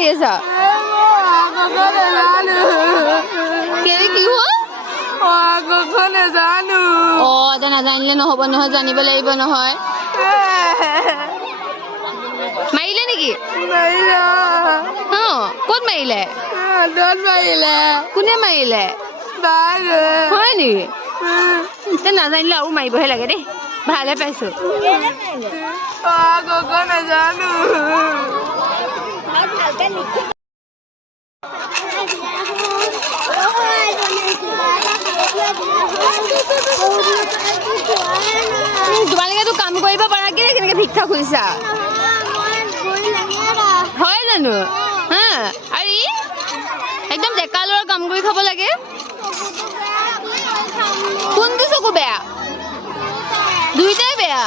কান্দি আছা কি হ'ল তই নাজানিলে নহ'ব নহয় জানিব লাগিব নহয় মাৰিলে নেকি ক'ত মাৰিলে কোনে মাৰিলে হয় নেকি তই নাজানিলে আৰু মাৰিবহে লাগে দেই ভালে পাইছো নাজানো তোমালোকেতো কাম কৰিব পাৰা কি কেনেকে ভিক্ষা খুজিছা হয় জানো হা আৰু একদম ডেকা ল'ৰা কাম কৰি খাব লাগে কোনটো চকু বেয়া দুইটাই বেয়া